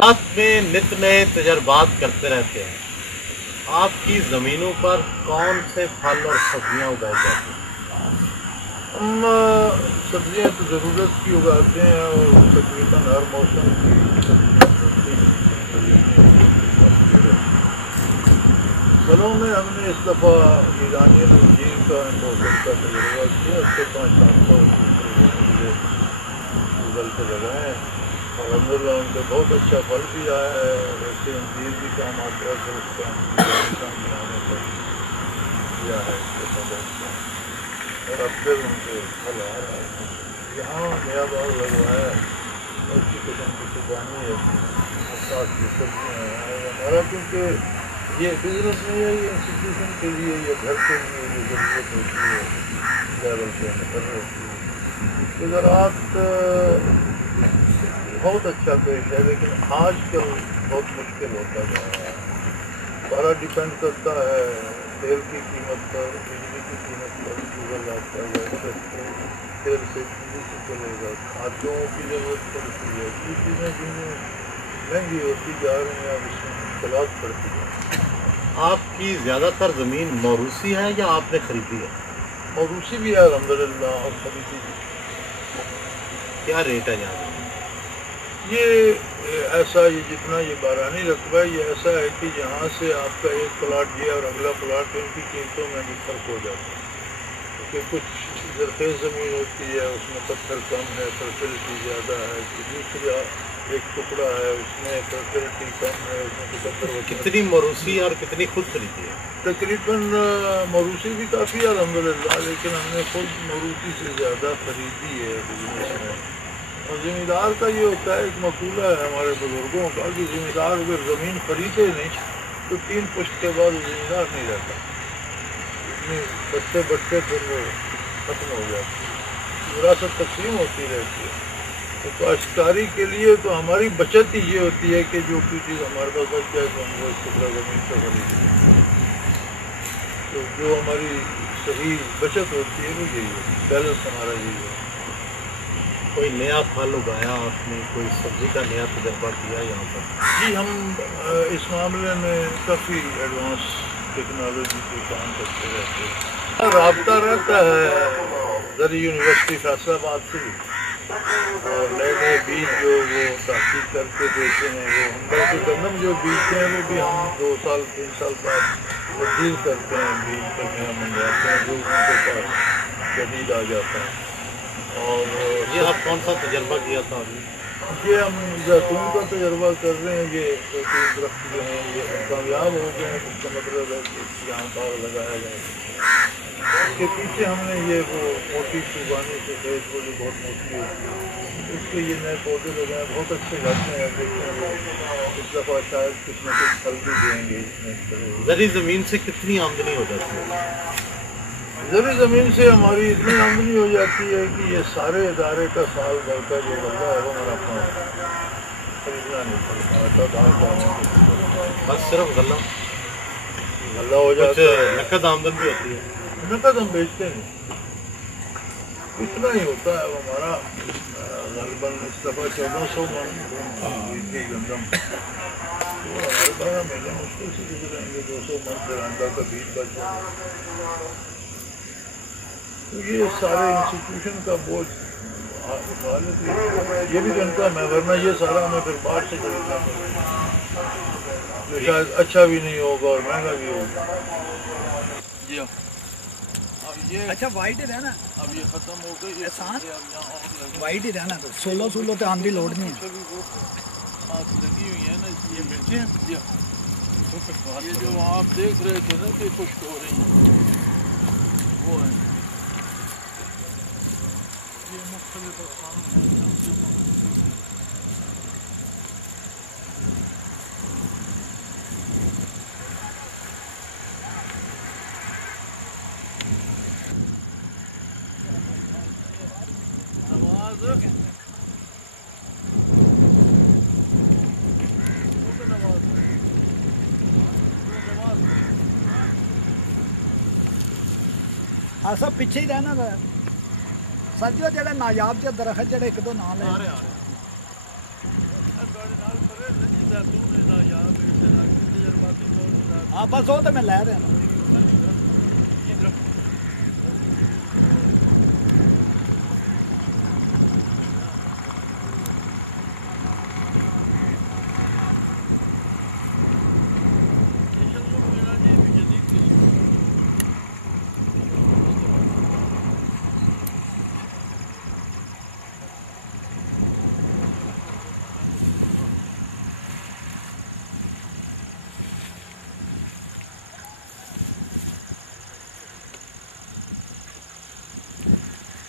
साथ में नित नए तजर्बात करते रहते हैं। आपकी ज़मीनों पर कौन से फल और सब्जियां उगाई जाती हैं? हम सब्जियां तो ज़रूरत की उगाते हैं और तकरीबन हर मौसम की सब्जियां होती हैं। फलों में हमने इस दफ़ा ईरानी अंजीर का मौसम का तजुर्बा किया। उसके 500-700 गूगल पे लगाए और अलहमदिल्ला उनके बहुत अच्छा फल भी आया है। वैसे अंजीर भी काम आता है, फिर उसका इंसान बनाने पर किया है और अब फिर उनके फल आ रहा है। यहाँ नया बाग लगवाया है, अच्छी किस्म की खुबानी है, साथ की सब्जियाँ हैं हमारा, क्योंकि ये बिजनेस नहीं है, ये इंस्टीट्यूशन के लिए, ये घर के लिए ये ज़रूरत होती है लेवल पे कर होती है। तो ज़राअत बहुत अच्छा पेश है, लेकिन आजकल बहुत मुश्किल होता जा रहा है। सारा डिपेंड करता है तेल की कीमत पर, बिजली की कीमत पर। गूगल आता है तेल से बिजली से चलेगा, खाद्यों की ज़रूरत पड़ती है, ये चीज़ें जिन्हें महंगी होती जा रही हैं, अब इसमें मुश्किलात पड़ती हैं। आपकी ज़्यादातर ज़मीन मौरूसी है या आपने खरीदी है? मौरूसी भी है अल्हम्दुलिल्लाह और खरीदी भी। क्या रेट है यहाँ? ये ऐसा, ये जितना ये बारानी रकबा है, ये ऐसा है कि यहाँ से आपका एक प्लाट ये और अगला प्लाट इनकी कीमतों में भी फर्क हो जाता है, क्योंकि कुछ ज़रख़ेज़ ज़मीन होती है, उसमें पत्थर कम है, फर्टिलिटी ज़्यादा है, दूसरा एक टुकड़ा है उसमें फर्टिलिटी कम है, उसमें तो पत्थर। कितनी मौरूसी और कितनी खुद खरीदी है? तकरीबन मौरूसी भी काफ़ी है अल्हम्दुलिल्लाह, लेकिन हमने खुद मौरूसी से ज़्यादा खरीदी है बिजनेस में। और ज़मींदार का ये होता है, एक मकूला है हमारे बुज़ुर्गों का कि ज़मींदार अगर ज़मीन खरीदे नहीं तो 3 पुश्त के बाद ज़मींदार नहीं रहता, इतनी बढ़ते बढ़ते फिर वो ख़त्म हो जाती है, विरासत तकसीम होती रहती है। तो काश्तकारी के लिए तो हमारी बचत ही ये होती है कि जो कोई चीज़ हमारे पास बच जाए तो हम वो इस टुकड़ा ज़मीन पर खरीदें। तो जो हमारी सही बचत होती है वो यही है, बैलेंस हमारा यही है। कोई नया फल उगाया आपने, कोई सब्जी का नया तजर्बा किया यहाँ पर? जी, हम इस मामले में काफ़ी एडवांस टेक्नोलॉजी पे काम करते रहते हैं। राब्ता रहता है ज़री यूनिवर्सिटी फैसलाबाद से, और नए नए बीज जो वो तहकीक करके देते हैं, वो हम लोग गंदम जो बीज हैं वो भी हम 2 साल 3 साल बाद तब्दील करते हैं, बीज पर नया मंगवाते हैं जो उनके पास जदीद आ जाता है। और ये आप कौन सा तजर्बा किया था अभी? ये हम जैतून का तजर्बा कर रहे हैं। ये 2-3 दरख्त जो हैं ये कामयाब हो गए हैं, इसका मतलब है कि यहाँ बाग लगाया जाए। इसके पीछे हमने ये वो मोटी खुबानी से खेत वो जो बहुत मोटी होती है, उसके ये नए पौधे लगाए, बहुत अच्छे जाते हैं। देखते हैं इस दफ़ा शायद कुछ न कुछ फल भी देंगे इसमें। ज़री ज़मीन से कितनी आमदनी हो जाती है? ज़री ज़मीन से हमारी इतनी आमदनी हो जाती है कि ये सारे इदारे का साल भर का जो गल्ला है वो हमारा अपना खरीदना नहीं पड़ता। बस सिर्फ गल्ला हो जाता है, नकद आमदन भी होती है? नकद हम बेचते नहीं, इतना ही होता है हमारा। लगभग इस दफ़ा 1400 मन हुई गंदम, तो हमारे 12 महीने मुश्किल से गुजरेंगे। 200 मन तिरंगा का बीज बच जाएगा। तो ये सारे इंस्टीट्यूशन का बोझ उठा लेती, ये भी जनता में, वरना ये सारा हमें फिर बाहर से खरीदना पड़ेगा, जो शायद अच्छा भी नहीं होगा और महंगा भी होगा। जी अब ये अच्छा वाइट ही रहना, अब ये ख़त्म हो गई, वाइट ही रहना, तो 16 तो आंधी लोड नहीं है। आग लगी हुई है ना, ये मिर्चें हैं। ये जो आप देख रहे थे ना कि खुश्क हो रही हैं, वो है। ये मुख्तलिफ अक़साम सब पिछे ही रहना था सर जी, जो नायाब जो दरख्त जो 1-2 नाम है। ہاں بس وہ تو میں لے رہا ہوں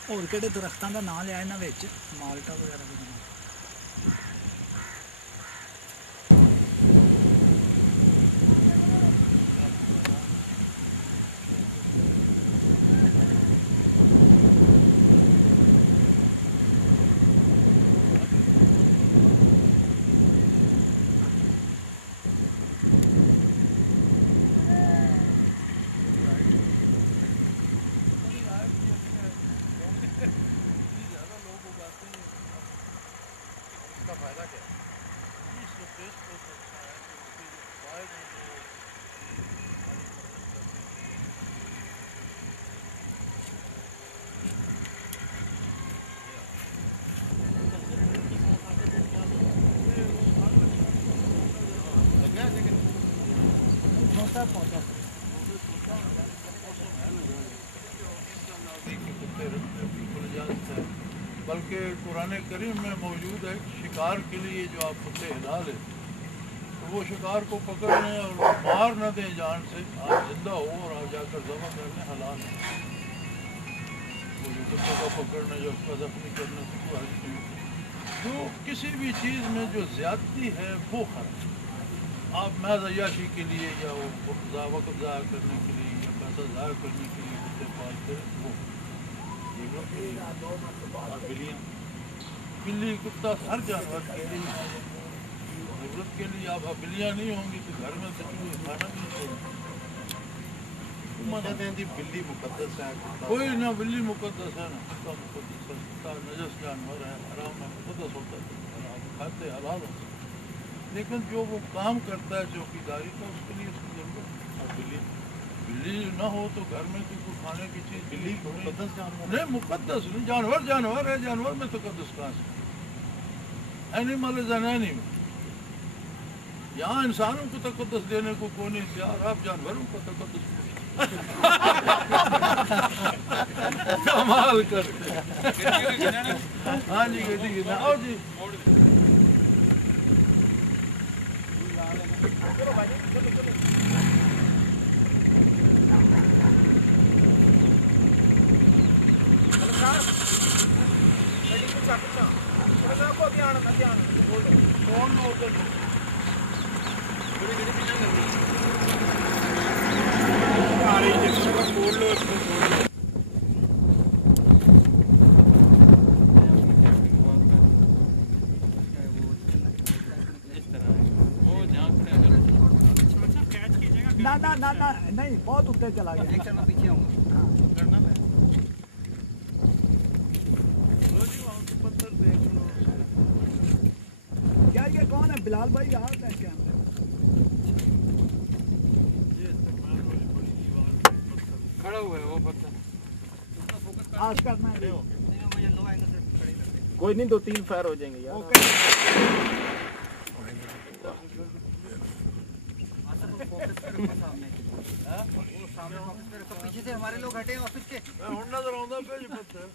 اور ਕਿਹੜੇ ਦਰਖਤਾਂ ਦਾ ਨਾਂ ਲਿਆ ਇਹਨਾਂ ਵਿੱਚ ਮਾਲਟਾ ਵਗੈਰਾ ਵੀ چھوٹا پودا بلکہ قرآن کریم میں موجود ہے شکار کے لیے جو آپ کتے حلال ہے تو وہ شکار کو پکڑنے اور مار نہ دیں جان سے، آپ زندہ ہو اور آپ جا کر ذبح کرنے حلال ہے۔ وہ جو کتے کو پکڑنے جو اس کا زخمی کرنے سے کوئی حرج نہیں۔ جو کسی بھی چیز میں جو زیادتی ہے وہ حرام۔ آپ محض عیاشی کے لیے یا وقت ضائع کرنے کے لیے یا پیسہ ضائع کرنے کے لیے کتے پالتے وہ بلی کتا ہر جانور کے لیے ضرورت کے لیے آپ بلیاں نہیں ہوں گی تو گھر میں تو کھانا بھی نہیں چاہیے۔ بلی مقدس ہے، کوئی نہ بلی مقدس ہے نہ کتا مقدس ہے، کتا نجس جانور ہے، حرام ہے، مقدس ہوتا ہے، آپ کھاتے حلال ہوتا ہے، لیکن جو وہ کام کرتا ہے چوکیداری کا اس کے لیے اس کی ضرورت ہے۔ اور بلی نہ ہو تو گھر میں تو کوئی کھانے کی چیز بلی مقدس جانور نہیں، مقدس نہیں، جانور جانور ہے، جانور میں تقدس کہاں سے؟ Animal is an animal. یہاں انسانوں کو تقدس دینے کو کوئی نہیں تیار، آپ جانوروں کو تقدس کمال کرتے ہاں جی گڈی آؤ جی نہ نہیں بہت اتنے چلا گیا پیچھے ہوں کیا یہ کون ہے بلال بھائی آ رہے ہیں کیمرے کھڑا ہوا ہے وہ پتھر آج کرنا ہے کوئی نہیں 2-3 فائر ہو جائیں گے یار۔ پیچھے سے ہمارے لوگ ہٹے آفس کے نظر آؤں پہ جی پتھر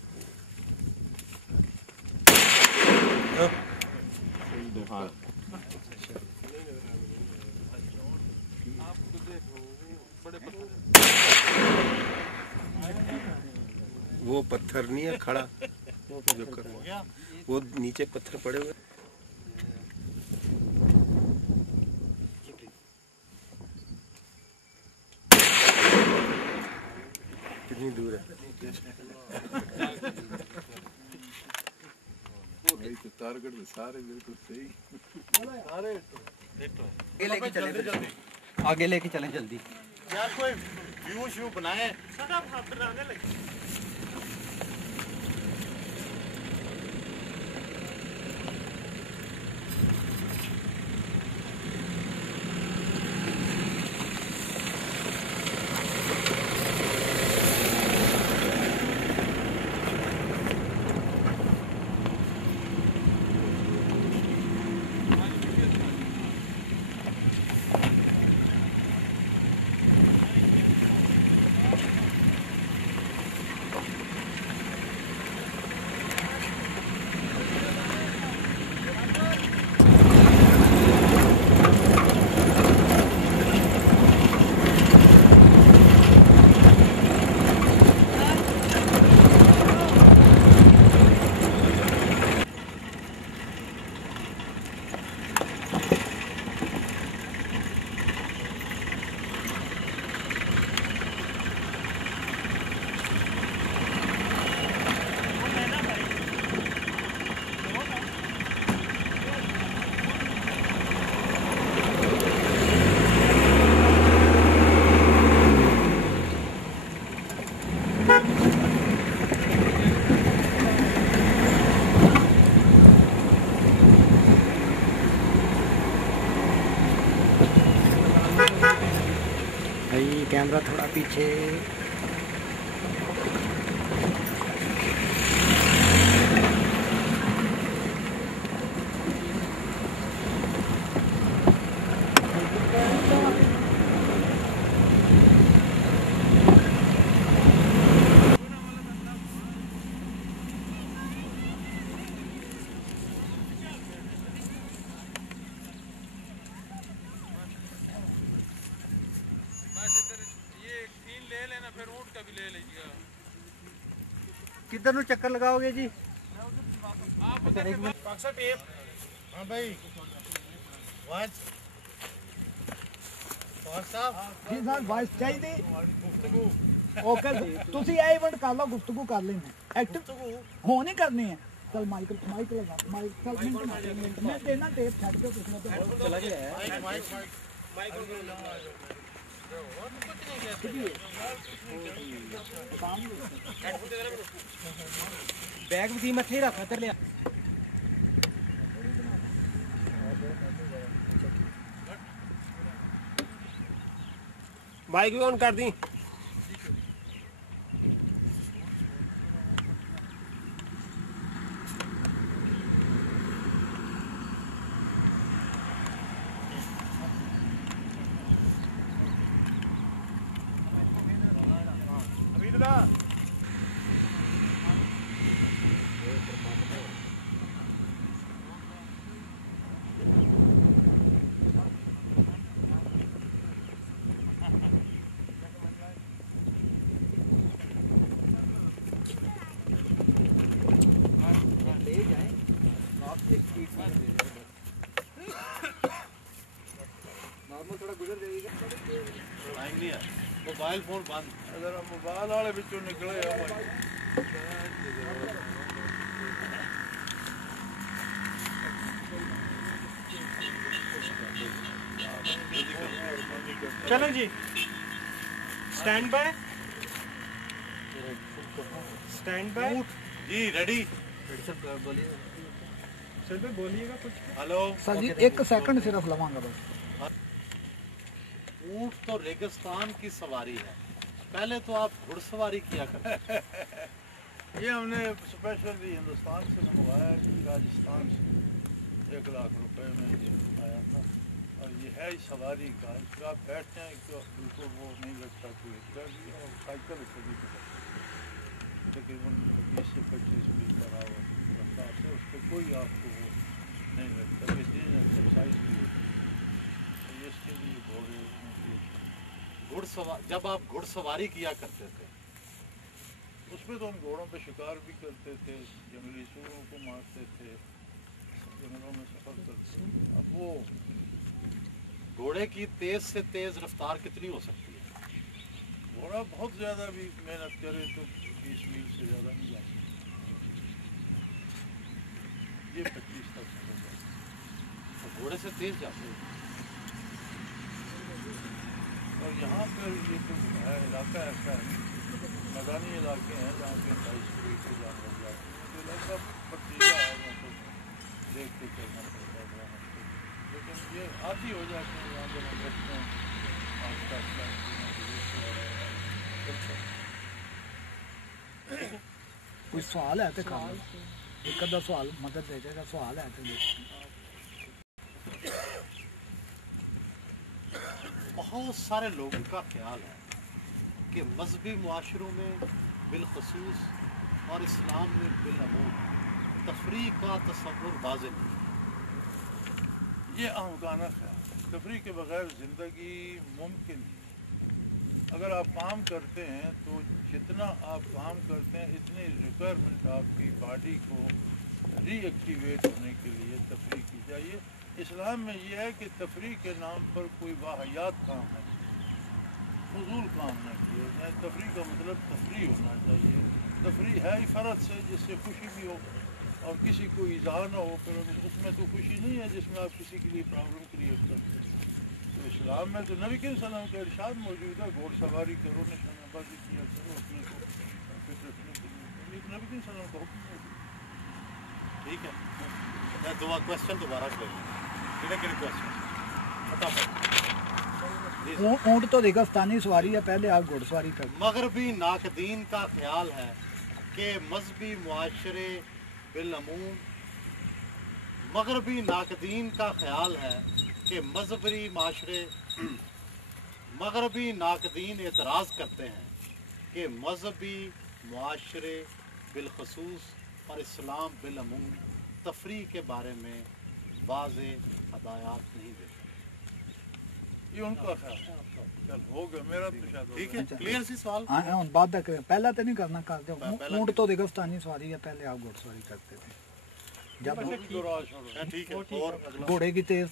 وہ پتھر نہیں ہے کھڑا جو وہ نیچے پتھر پڑے ہوئے کتنی دور ہے تارگڑ میں سارے بالکل صحیح آگے لے کے چلیں جلدی یار کوئی ویو شیو بنائے भाई कैमरा थोड़ा पीछे। किधर नु चक्कर लगाओगे जी? हाँ भाई वाच जी सर वॉइस चाहिए ओके ਤੁਸੀਂ ਇਹ ਇਵੈਂਟ ਕਰ ਲਓ ਗੁਫ਼ਤਗੂ ਕਰ ਲੈਣੇ ਐਕਟਿਵ ਹੋ ਨਹੀਂ ਕਰਨੀ ਹੈ ਚਲ ਮਾਈਕ ਲਗਾ ਮਾਈਕ ਚਲ ਮਿੰਟ ਮੈਂ ਦੇਣਾ ਟੇਪ ਛੱਡ ਕੇ ਤੁਸੀਂ ਚਲਾ ਗਿਆ ਮਾਈਕ बैग भी मथे रख कर लिया माइक भी ऑन कर दी। मोबाइल फोन बंद अगर मोबाइल वाले बिचों निकले चलो जी स्टैंड बाय जी रेडी सर पे बोलिएगा कुछ हेलो सर जी एक सेकंड सिर्फ लवांगा बस। ऊंट तो रेगिस्तान की सवारी है, पहले तो आप घुड़सवारी किया करते। ये हमने स्पेशली हिंदुस्तान से मंगवाया कि राजस्थान से 1 लाख रुपए में ये आया था और ये है सवारी का। इसका आप बैठते हैं तो बिल्कुल वो नहीं लगता कोई और साइकिल से भी तकरीबन 20 से 25 मील पर आवर रफ्तार से उस पर कोई आपको वो नहीं लगता। ये एक्सरसाइज भी होती है तो इसके लिए घोड़े जब आप घुड़सवारी किया करते थे उसमें तो हम घोड़ों पे शिकार भी करते थे, जंगली सूरों को मारते थे, जंगलों में सफर करते थे। अब वो घोड़े की तेज से तेज रफ्तार कितनी हो सकती है? घोड़ा बहुत ज़्यादा भी मेहनत करे तो 20 मील से ज़्यादा नहीं जा सकता, ये 25 तक चला जाता। तो घोड़े से तेज जाते हैं। और यहाँ पर ये तो है इलाका ऐसा है, मैदानी इलाके हैं जहाँ पे 28 फीट के जानवर जाते हैं, तो इलाका पथरीला है, वहाँ पर देख के चलना पड़ता है बड़ा मुश्किल। लेकिन ये आती हो जाते हैं यहाँ जब हम बैठते हैं आस्ता आस्ता कोई सवाल है तो कर एक आधा सवाल मदद दे जाएगा सवाल है तो बहुत सारे लोगों का ख्याल है कि मजहबी मुआशरों में बिलखसूस और इस्लाम में बिलअमूम तफरीह का तस्वुर वाज़ेह नहीं। ये अहमकाना ख्याल, तफरीह के बगैर ज़िंदगी मुमकिन नहीं। अगर आप काम करते हैं तो जितना आप काम करते हैं इतनी रिक्वायरमेंट आपकी बॉडी को रीएक्टिवेट होने के लिए तफरीह की चाहिए। इस्लाम में यह है कि तफरीह के नाम पर कोई वाहियात काम है, फजूल काम न किए जाए। तफरीह का मतलब तफरीह होना चाहिए। तफरीह है ही फ़र्ज से जिससे खुशी भी हो और किसी को ईज़ा न हो, फिर उसमें तो खुशी नहीं है जिसमें आप किसी के लिए प्रॉब्लम क्रिएट करते हैं। तो इस्लाम में तो नबी के सल्लल्लाहु अलैहि वसल्लम का इरशाद मौजूद है, घोड़सवारी करो, निशानेबाजी किया करो, अपने को फिट रखने के लिए। नबी के सल्लल्लाहु अलैहि वसल्लम का हुक्म है। ठीक है, मैं क्वेश्चन दोबारा करूँगा। क्वेश्चन फटाफट ऊंट तो रेगिस्तानी सवारी है, पहले आप घुड़सवारी कर। मगरबी नाकदीन का ख्याल है कि मजहबी मुआशरे बिलअमूम मगरबी नाकदीन का ख्याल है कि मगरबी नाकदीन एतराज़ करते हैं कि मजहबी मुआशरे बिलखसूस और इस्लाम बिलअमूम तफरीक के बारे में वाज़े हदायत नहीं देते। ये उनका ख्याल। चल हो गया मेरा तो शायद ठीक है, क्लियर सी सवाल। हाँ हाँ, बाद तक पहला तो नहीं करना, कर दो। ऊंट तो रेगिस्तानी सवारी है, पहले आप घुड़सवारी करते थे। जब ठीक है, और अगला घोड़े की तेज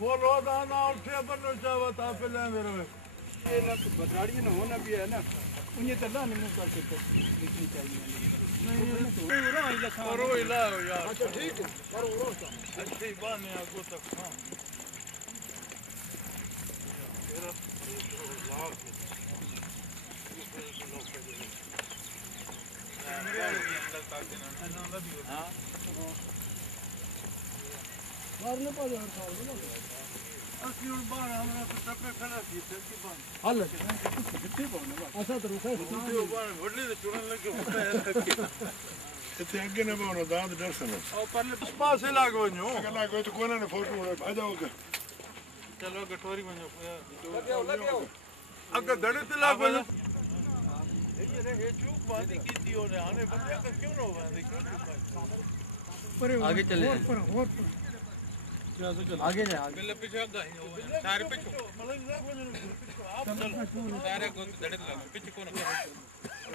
वो रोजाना उठे बनो चाहत आप ले मेरे ये ना तो बदराड़ी ना होना भी है ना, उन्हें तो लाने मुंह करके तो लिखनी चाहिए। करो इला यार। अच्छा ठीक है, करो रोजा अच्छी बात है आपको तक। हां मारने पा यार साल ना असली उन बार हमरा तो टपे खड़ा थी फिर की बात हाल है कितने पाने बस ऐसा तो रुका है वो बार वडले तो चुनन लगे होता है इतने आगे ने बोनो दांत दर्शन और पहले पास से लागो न्यो लागो तो कोना ने फोटो आ जाओगे। चलो गठोरी बनो लगे अगर दड़े ते लागो ये चूक बात की थी और आने बंदे का क्यों ना बात क्यों आगे चले आगे जा आगे पहले पीछे सारे पीछे आप सारे को दड़े लागो पीछे कौन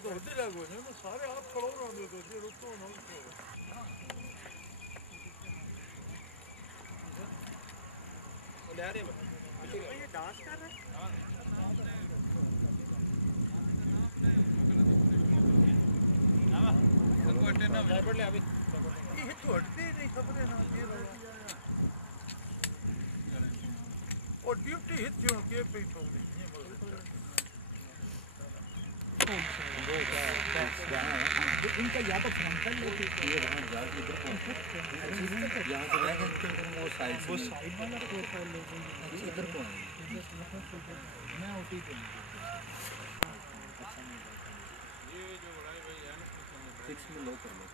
तो होते लागो ने सारे आप खड़ो रहो तो ये रुको ना ले आ रहे ये डांस कर रहे ये तो हटते नहीं खबरें ना दे रहे और ड्यूटी हित्यों के पे छोड़ी इनका या तो फ्रंटल ये वहां जाके इधर यहां से रह गए वो साइड वाला प्रोफाइल इधर को मैं ओटी पे ये जो बड़ाई भाई है ना 6 में लो कर लो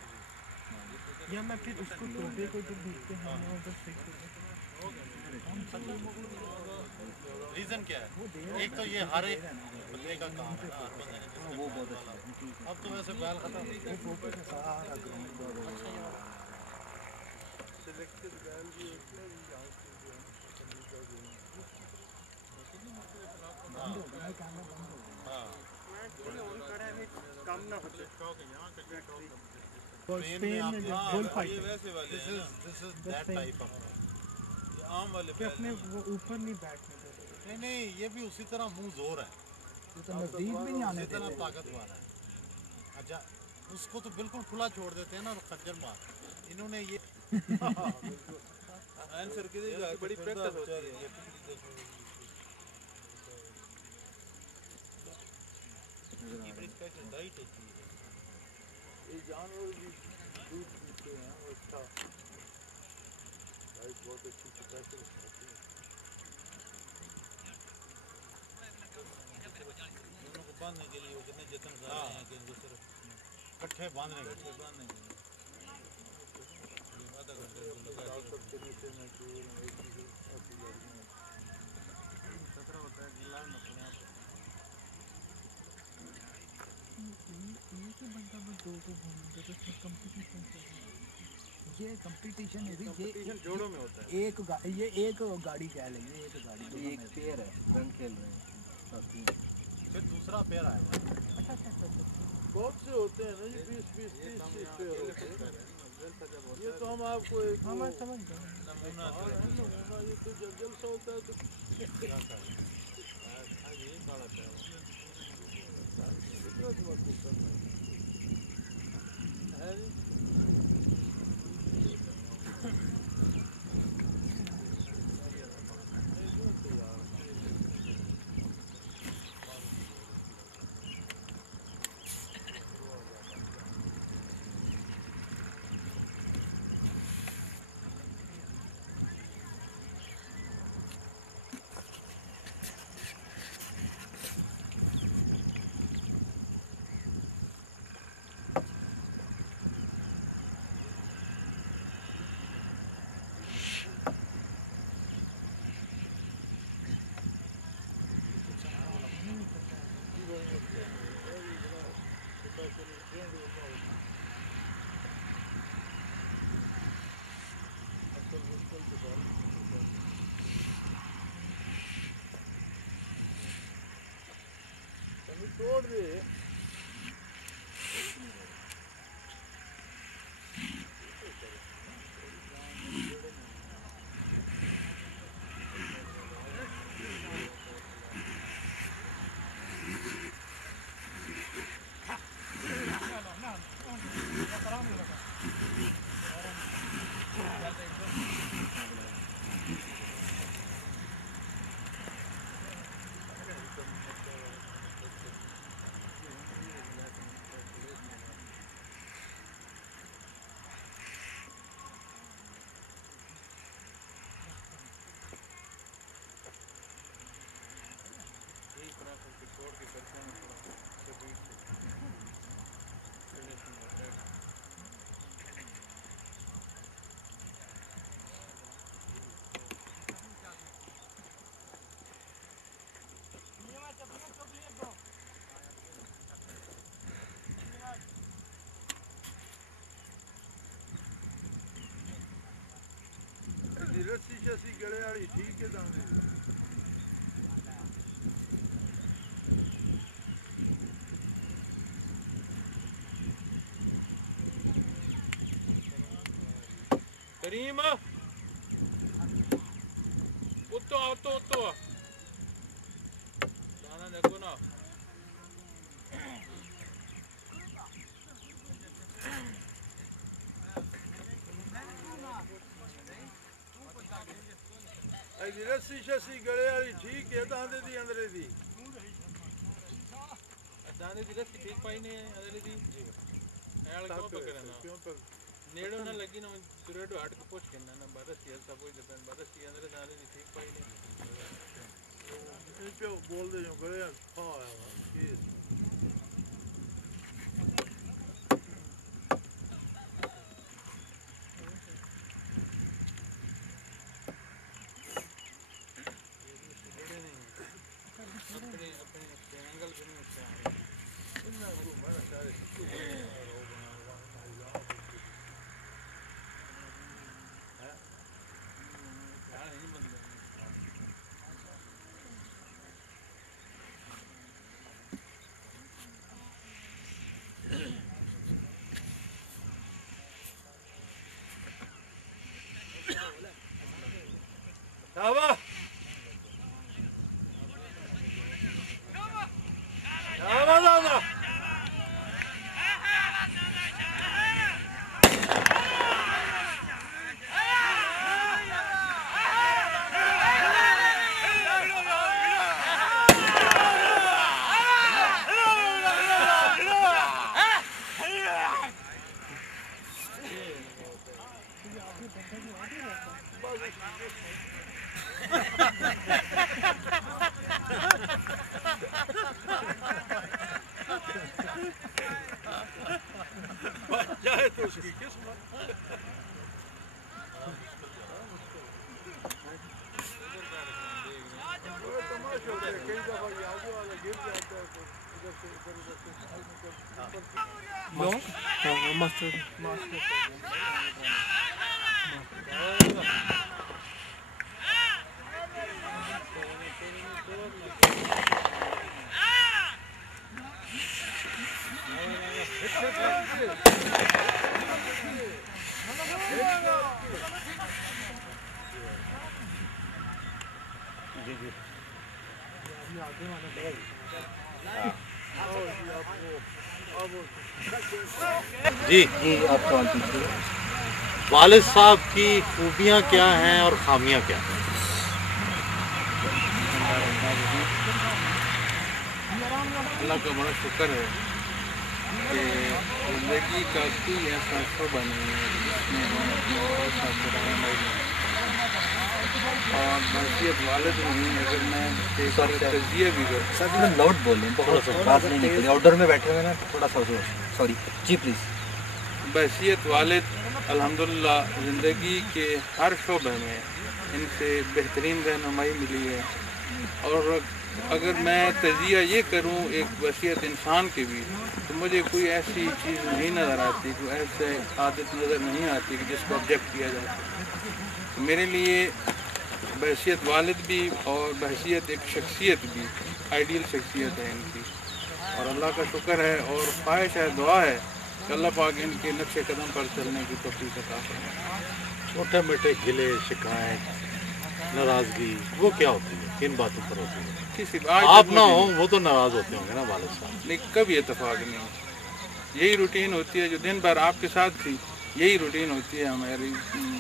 या मैं फिर उसको टोपे को जो देखते हैं ना उधर से रीजन क्या है? एक तो ये हर एक बंदे का काम है ना, वो बहुत अच्छा है। अब तो वैसे बैल खत्म सारा ग्राउंड सिलेक्टेड बैल भी होते हैं काम ना होते स्पेन में फुल फाइट वैसे वाले this is that type of आम वाले कि अपने वो ऊपर नहीं बैठने देते। नहीं ये भी उसी तरह मुंह जोर है, तो नजदीक भी नहीं आने इतना ताकतवर है। अच्छा उसको तो बिल्कुल खुला छोड़ देते हैं ना खंजर मार। इन्होंने ये आंसर की बड़ी प्रैक्टिस होती है। ये बड़ी स्पेशल डाइट होती है। ये जानवर भी दूध पीते हैं और अच्छा डाइट बहुत अच्छी स्पेशल होती है। दोनों को बांधने के लिए वो कितने जतन कर रहे हैं कि इनको सिर्फ इकट्ठे बांधने के लिए आधा घंटे डॉक्टर के नीचे में टूर में एक ही ऐसी लड़कियां खतरा होता है गिलास में अपने आप ये कंपटीशन है ये जोड़ों में होता है। ये एक गाड़ी कह लेंगे, एक गाड़ी एक पेयर है रंग खेल रहे हैं फिर दूसरा पेयर आएगा। बहुत से होते हैं ना ये 20 30 पे होते हैं। ये तो हम आपको एक मैं समझ गया नमूना नमूना ये तो जब जलसा होता है तो توڑ دے رسی شسی گڑے والی ٹھیک ہے دانے کریم اتو دانا دیکھو نا رسی شسی گڑے والی ٹھیک ہے داندے دی اندرے دی دانے دی رسی ٹھیک پائی نے اندرے دی ایال کیوں پکڑا نا نیڑو نہ لگی نا دریڈو ہٹ کے پوچھ کے نا برسی ایسا کوئی دپن برسی اندرے دانے دی ٹھیک پائی نے ان پہ بول دے جو گڑے کھا آیا ہوا کیس Bravo! Bravo, Dana! جائے تو اس کی قسمت تماشا ہوتا ہے کئی دفعہ یہ آگے والا گر جاتا ہے تو ادھر سے ماسٹر جی آپ سوال پوچھیے والد صاحب کی خوبیاں کیا ہیں اور خامیاں کیا ہیں؟ اللہ کا بڑا شکر ہے کہ زندگی کا کوئی ایسا شعبہ نہیں ہے جس میں اور نصیحت والد نہیں اگر میں تجزیہ بھی کروں سر تھوڑا لاؤڈ بولیں بہت بات نہیں نکلی آؤٹ ڈور میں بیٹھے ہوئے نا تھوڑا سا سوری جی پلیز بحیثیت والد الحمدللہ زندگی کے ہر شعبے میں ان سے بہترین رہنمائی ملی ہے اور اگر میں تجزیہ یہ کروں ایک وصیت انسان کی بھی، تو مجھے کوئی ایسی چیز نہیں نظر آتی، کوئی ایسے عادت نظر نہیں آتی کہ جس کو آبجیکٹ کیا جا سکے۔ میرے لیے بحیثیت والد بھی اور بحیثیت ایک شخصیت بھی آئیڈیل شخصیت ہے ان کی، اور اللہ کا شکر ہے اور خواہش ہے، دعا ہے کہ اللہ پاک ان کے نقش قدم پر چلنے کی توفیق عطا فرمائے۔ چھوٹے موٹے گلے شکایت ناراضگی وہ کیا ہوتی ہے، کن باتوں پر ہوتی ہے؟ کسی آپ نہ ہوں وہ تو ناراض ہوتے ہوں گے نا والد صاحب؟ نہیں، کبھی اتفاق نہیں، یہی روٹین ہوتی ہے جو دن بھر آپ کے ساتھ تھی، یہی روٹین ہوتی ہے ہماری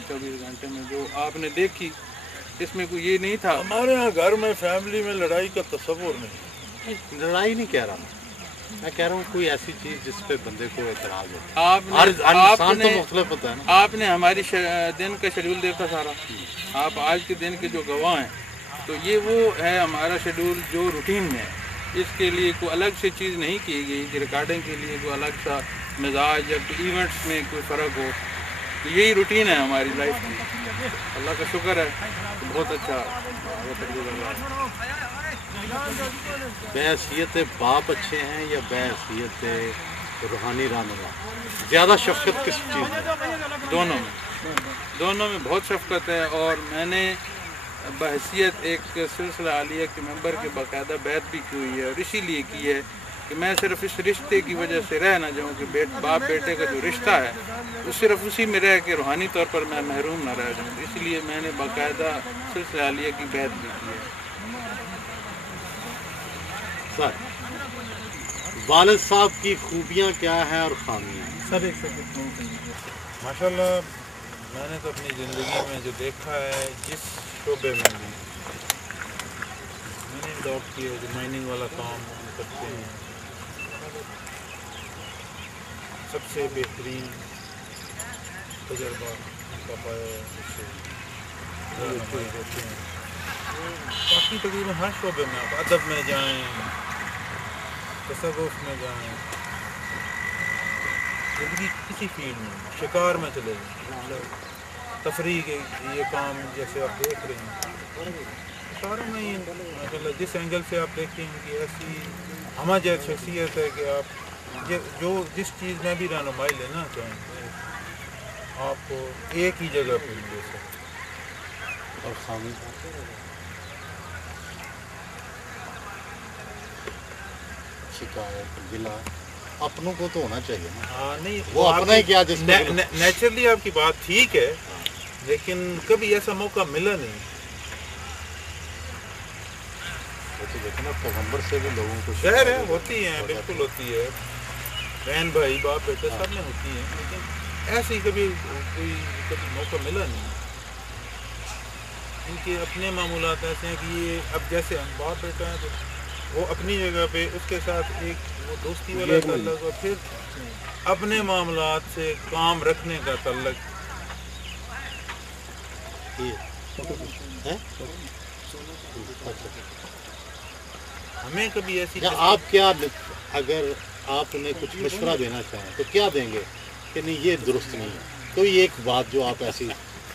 24 گھنٹے میں جو آپ نے دیکھی، اس میں کوئی یہ نہیں تھا۔ ہمارے یہاں گھر میں فیملی میں لڑائی کا تصور نہیں، لڑائی نہیں کہہ رہا میں کہہ رہا ہوں کوئی ایسی چیز جس پہ بندے کو اعتراض ہو۔ آپ ہر انسان تو نے مختلف ہوتا ہے نا۔ آپ نے ہماری دن کا شیڈول دیکھا سارا، آپ آج کے دن کے جو گواہ ہیں، تو یہ وہ ہے ہمارا شیڈول جو روٹین میں ہے۔ اس کے لیے کوئی الگ سے چیز نہیں کی گئی کہ ریکارڈنگ کے لیے کوئی الگ سا مزاج یا کوئی ایونٹس میں کوئی فرق ہو، تو یہی روٹین ہے ہماری لائف کی۔ اللہ کا شکر ہے، بہت اچھا بحیثیت باپ اچھے ہیں یا بحیثیت روحانی رہنما؟ زیادہ شفقت کس چیز میں؟ دونوں میں بہت شفقت ہے، اور میں نے بحیثیت ایک سلسلہ عالیہ کے ممبر کے باقاعدہ بیعت بھی کی ہوئی ہے، اور اسی لیے کی ہے کہ میں صرف اس رشتے کی وجہ سے رہ نہ جاؤں کہ باپ بیٹے کا جو رشتہ ہے وہ صرف اسی میں رہ کے روحانی طور پر میں محروم نہ رہ جاؤں، اس لیے میں نے باقاعدہ سلسلہ عالیہ کی بیعت بھی کی ہے۔ سر والد صاحب کی خوبیاں کیا ہیں اور خامیاں؟ ماشاءاللہ میں نے تو اپنی زندگی میں جو دیکھا ہے، جس شعبے میں بھی میں نے اڈاپٹ کیا، جو مائننگ والا کام کرتے ہیں، سب سے بہترین تجربہ ان کا پایا ہے، اس سے رہنمائی دیتے ہیں۔ باقی تقریباً ہر شعبے میں، آپ ادب میں جائیں، تصوف میں جائیں، زندگی کسی فیلڈ میں، شکار میں چلے جائیں، تفریح کے یہ کام جیسے آپ دیکھ رہے ہیں، شکاروں میں ہی ماشاءاللہ جس اینگل سے آپ دیکھیں کہ ایسی ہمہ جیت شخصیت ہے کہ آپ جو جس چیز میں بھی رہنمائی لینا چاہیں آپ کو ایک ہی جگہ پہ لے سکتے۔ اور خامی شکایت گلا اپنوں کو تو ہونا چاہیے نا۔ ہاں نہیں، وہ اپنا ہی کیا جس کو نیچرلی آپ کی بات ٹھیک ہے، لیکن کبھی ایسا موقع ملا نہیں۔ تو دیکھنا پیغمبر سے بھی لوگوں کو شہر ہے، ہوتی ہیں، بالکل ہوتی ہے، بہن بھائی باپ بیٹے سب میں ہوتی ہیں، لیکن ایسے ہی کبھی موقع ملا نہیں۔ ان کے اپنے معمولات ایسے ہیں کہ یہ اب جیسے ہم باپ بیٹا ہیں تو وہ اپنی جگہ پہ اس کے ساتھ ایک وہ دوستی والا تعلق، اور پھر اپنے معاملات سے کام رکھنے کا تعلق۔ ہمیں کبھی ایسی آپ کیا اگر آپ انہیں کچھ مشورہ دینا چاہیں تو کیا دیں گے کہ نہیں یہ درست نہیں ہے؟ کوئی ایک بات جو آپ ایسی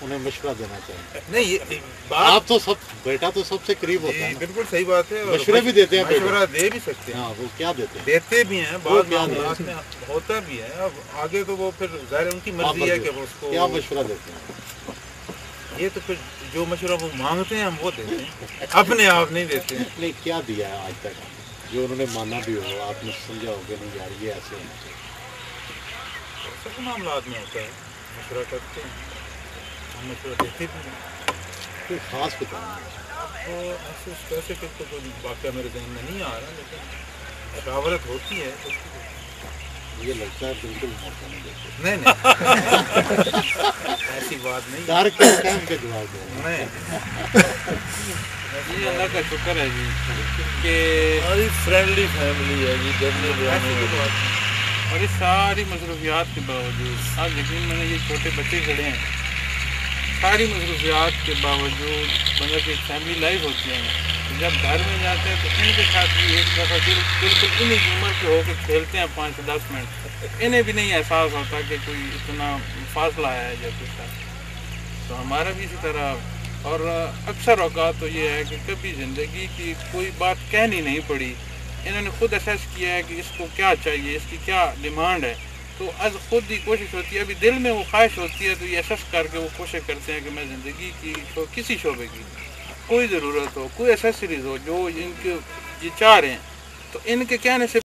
انہیں مشورہ دینا چاہیں؟ نہیں، آپ تو سب بیٹا تو سب سے قریب ہوتا ہے نا، بالکل صحیح بات ہے، مشورے بھی دیتے ہیں، مشورہ دے بھی سکتے ہیں، ہاں وہ کیا دیتے ہیں؟ دیتے بھی ہیں، بعض معاملات میں ہوتا بھی ہے، اب آگے تو وہ پھر ظاہر ان کی مرضی ہے کہ وہ اس کو کیا مشورہ دیتے ہیں؟ یہ تو پھر جو مشورہ وہ مانگتے ہیں ہم وہ دیتے ہیں، اپنے آپ نہیں دیتے ہیں۔ نہیں کیا دیا ہے آج تک جو انہوں نے مانا بھی ہو، آپ نے سمجھا ہو کہ نہیں یار یہ ایسے ہونا چاہیے؟ سب معاملات میں ہوتا ہے، مشورہ کرتے ہیں، ہم مشورہ دیتے بھی ہیں۔ کوئی خاص بتانا تو ایسے اسپیسیفک تو کوئی واقعہ میرے ذہن میں نہیں آ رہا، لیکن مشاورت ہوتی ہے۔ یہ لگتا ہے بالکل موقع نہیں دیتے، نہیں ایسی بات نہیں، ڈر کے ٹائم کے جواب دیں نہیں، جی اللہ کا شکر ہے جی کہ ہماری فرینڈلی فیملی ہے جی، جرنی جانے کے بعد اور اس ساری مصروفیات کے باوجود، آپ یقین میں یہ چھوٹے بچے کھڑے ہیں، ساری مصروفیات کے باوجود بندہ کی فیملی لائف ہوتی ہے، جب گھر میں جاتے ہیں تو ان کے ساتھ بھی ایک دفعہ بالکل انہیں کی عمر کے ہو کے کھیلتے ہیں 5 سے 10 منٹ، انہیں بھی نہیں احساس ہوتا کہ کوئی اتنا فاصلہ ہے یا کچھ ہے۔ تو ہمارا بھی اسی طرح اور اکثر اوقات تو یہ ہے کہ کبھی زندگی کی کوئی بات کہنی نہیں پڑی، انہوں نے خود اسیس کیا ہے کہ اس کو کیا چاہیے، اس کی کیا ڈیمانڈ ہے، تو از خود ہی کوشش ہوتی ہے، ابھی دل میں وہ خواہش ہوتی ہے تو یہ اسیس کر کے وہ کوشش کرتے ہیں کہ میں زندگی کی کسی شعبے کی کوئی ضرورت ہو، کوئی ایسیسریز ہو جو ان کے یہ چاہ رہے ہیں، تو ان کے کہنے سے